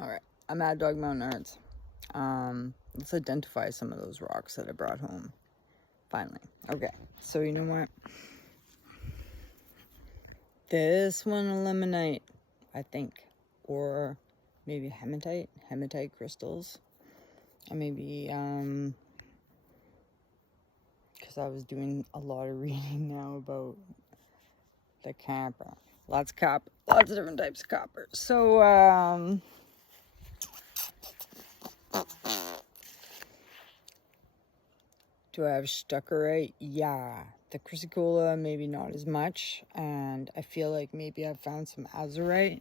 All right, I'm at Dog Mountain Arts. Let's identify some of those rocks that I brought home. Finally. Okay, so you know what? This one, illuminate, I think, or maybe hematite crystals, and maybe because I was doing a lot of reading now about the copper. Lots of copper, lots of different types of copper. So do I have stuckerite? Yeah. The chrysocolla, maybe not as much, and I feel like maybe I've found some azurite,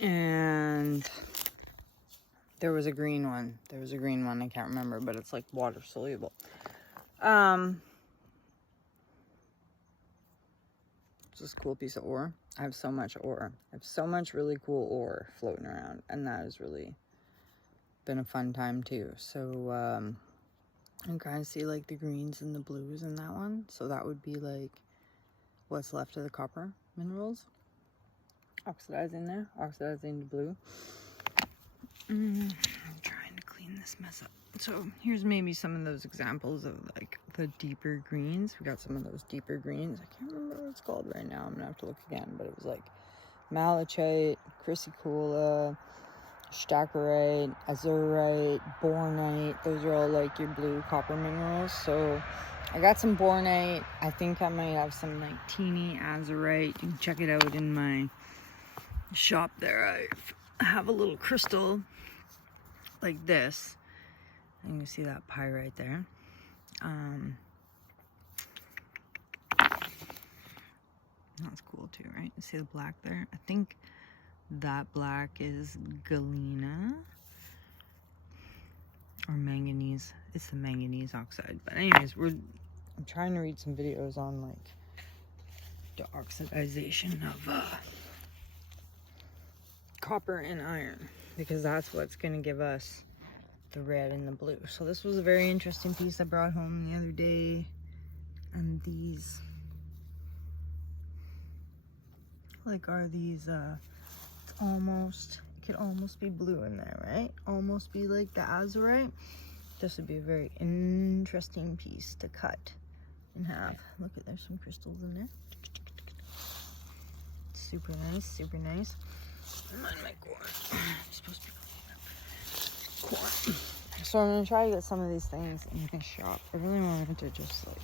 and there was a green one. I can't remember, but it's like water soluble. It's this cool piece of ore. I have so much ore. I have so much really cool ore floating around, and that has really been a fun time too. So I can kind of see like the greens and the blues in that one. So that would be like what's left of the copper minerals. Oxidizing to blue. I'm trying to clean this mess up. So here's maybe some of those examples of like the deeper greens. We got some of those deeper greens. I can't remember what it's called right now. I'm gonna have to look again, but it was like malachite, chrysocolla, stackerite, azurite, bornite. Those are all like your blue copper minerals. So I got some bornite. I think I might have some like teeny azurite. You can check it out in my shop there. I have a little crystal like this. And you can see that pyrite there. That's cool too, right? You see the black there? I think that black is galena or manganese. It's the manganese oxide. But anyways, I'm trying to read some videos on like the oxidization of copper and iron, because that's what's gonna give us the red and the blue. So this was a very interesting piece I brought home the other day, and these like are these almost, it could almost be blue in there, right? Almost be like the azurite. This would be a very interesting piece to cut in half. Look at, there's some crystals in there. Super nice, super nice. Mind my corn. I'm supposed to be cleaning up corn. So I'm gonna try to get some of these things in the shop. I really wanted to just like,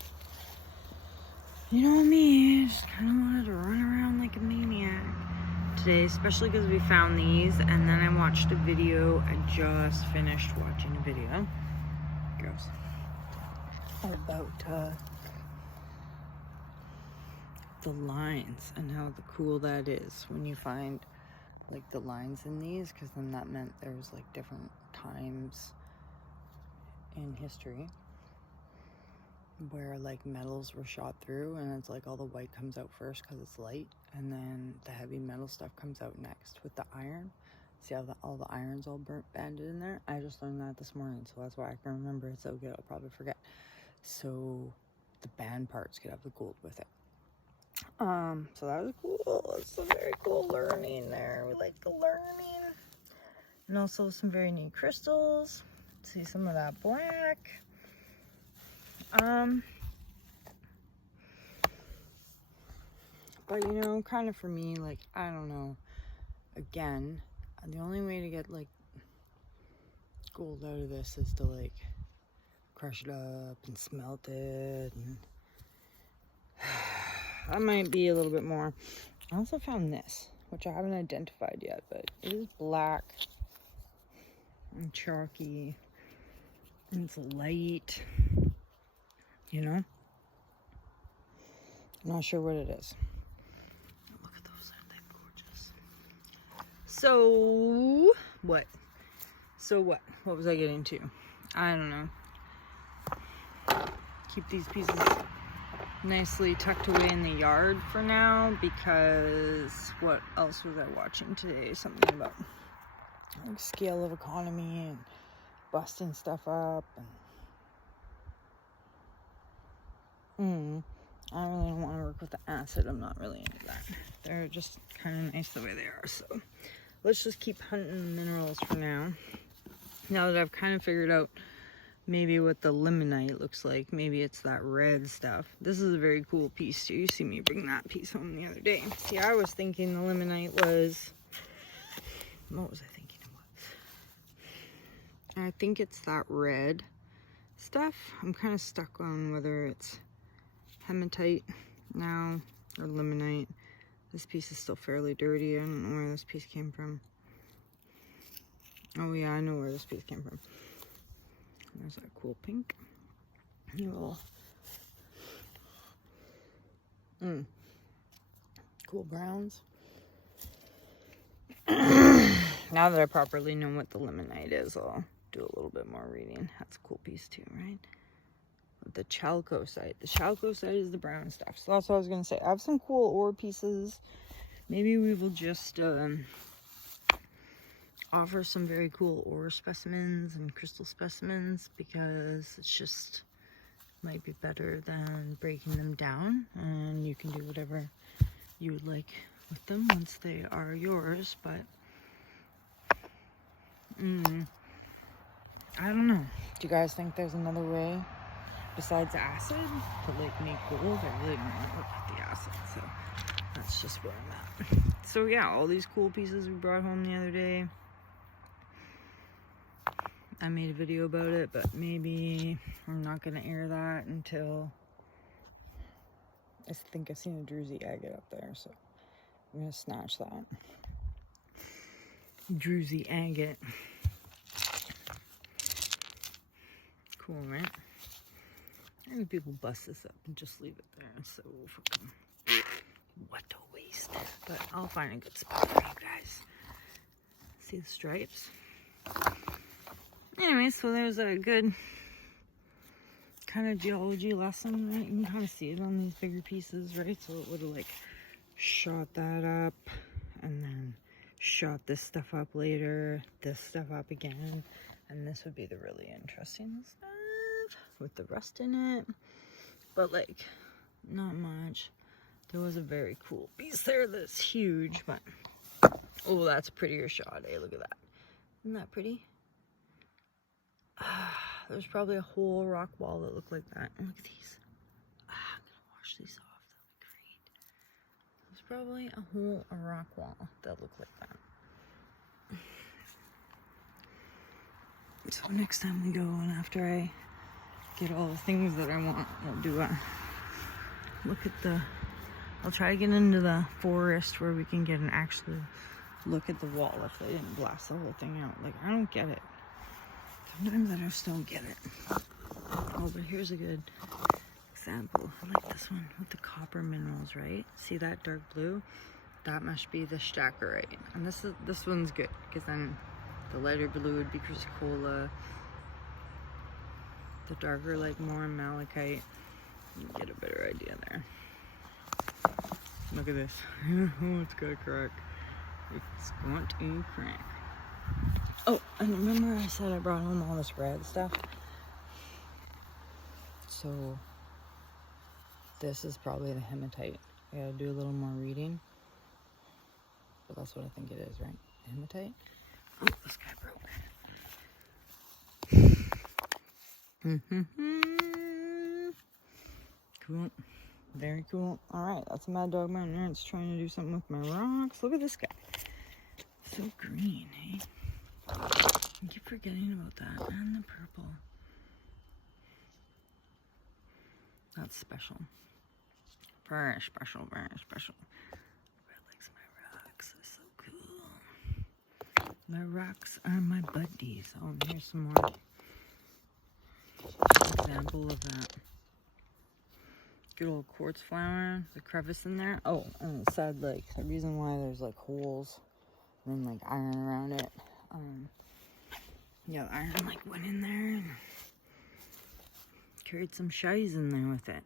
you know me, just kind of wanted to run around like a maniac today, especially because we found these, and then I watched a video. I just finished watching a video. Gross. About the lines and how cool that is when you find like the lines in these, because then that meant there was like different times in history where like metals were shot through, and it's like all the white comes out first because it's light, and then the heavy metal stuff comes out next with the iron. See how all the iron's all burnt banded in there? I just learned that this morning, so that's why I can remember it so good. I'll probably forget. So the band parts could have the gold with it. So that was cool. It's a very cool learning there. We like the learning. And also some very neat crystals. See some of that black. But you know, kind of for me, like, I don't know. Again, the only way to get like gold out of this is to like crush it up and smelt it, and that might be a little bit more. I also found this, which I haven't identified yet, but it is black and chalky, and it's light, you know? I'm not sure what it is. Look at those, aren't they gorgeous? So, what? What was I getting to? I don't know. Keep these pieces nicely tucked away in the yard for now, because what else was I watching today? Something about like scale of economy and busting stuff up, and I really don't want to work with the acid. I'm not really into that. They're just kind of nice the way they are, so let's just keep hunting the minerals for now. Now that I've kind of figured out maybe what the limonite looks like. Maybe it's that red stuff. This is a very cool piece too. You see me bring that piece home the other day. See, I was thinking the limonite was... What was I thinking it was? I think it's that red stuff. I'm kind of stuck on whether it's hematite now or limonite. This piece is still fairly dirty. I don't know where this piece came from. Oh yeah, I know where this piece came from. There's that cool pink. Little cool browns. Now that I properly know what the limonite is, I'll do a little bit more reading. That's a cool piece too, right? The chalcocite. The chalcocite is the brown stuff. So that's what I was going to say. I have some cool ore pieces. Maybe we will just offer some very cool ore specimens and crystal specimens, because it's just might be better than breaking them down, and you can do whatever you would like with them once they are yours. But I don't know. Do you guys think there's another way besides acid to like make gold? I really don't want to look at the acid, so that's just where I'm at. So yeah, all these cool pieces we brought home the other day. I made a video about it, but maybe I'm not going to air that until... I think I've seen a druzy agate up there, so I'm going to snatch that. Druzy agate. Cool, right? Maybe people bust this up and just leave it there. So fucking what a waste. But I'll find a good spot for you guys. See the stripes? Anyway, so there's a good kind of geology lesson, right? You can kind of see it on these bigger pieces, right? So it would have like shot that up and then shot this stuff up later, this stuff up again, and this would be the really interesting stuff with the rust in it. But like, not much. There was a very cool piece there that's huge, but oh, that's a prettier shot, eh? Look at that. Isn't that pretty? There's probably a whole rock wall that looked like that. Look at these. I'm gonna wash these off. That'll be great. There's probably a whole rock wall that looked like that. So next time we go, and after I get all the things that I want, we'll do a look at the... I'll try to get into the forest where we can get an actual look at the wall if they didn't blast the whole thing out. Like, I don't get it. Sometimes I just don't get it. Oh, but here's a good example. I like this one with the copper minerals, right? See that dark blue? That must be the Stackerite. And this one's good, because then the lighter blue would be chrysocolla. The darker, like more malachite. You get a better idea there. Look at this. Oh, it's got a crack. It's going to crack. Oh, and remember I said I brought home all this red stuff? So, this is probably the hematite. I gotta do a little more reading. But that's what I think it is, right? Hematite? Oh, this guy broke. Cool. Very cool. Alright, that's a Mad Dog Mountain Ernst trying to do something with my rocks. Look at this guy. So green, eh? I keep forgetting about that. And the purple. That's special. Very special, very special. Red likes my rocks. They're so cool. My rocks are my buddies. Oh, and here's some more example of that. Good old quartz flower. The crevice in there. Oh, and it said like the reason why there's like holes and like iron around it. Yeah, the iron like went in there and carried some shies in there with it.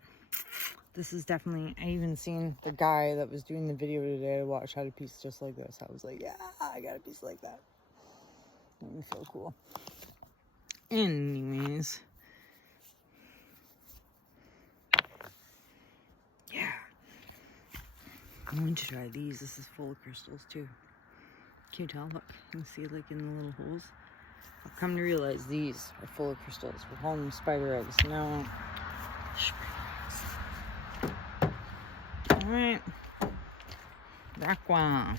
This is definitely, I even seen the guy that was doing the video today. I watched had a piece just like this. I was like, yeah, I got a piece like that. Made me feel cool. Anyways. Yeah. I'm going to try these. This is full of crystals too. Can you tell? Look, you can see like in the little holes. I've come to realize these are full of crystals. We're calling them spider eggs. No. Spider eggs. Alright. Aqua.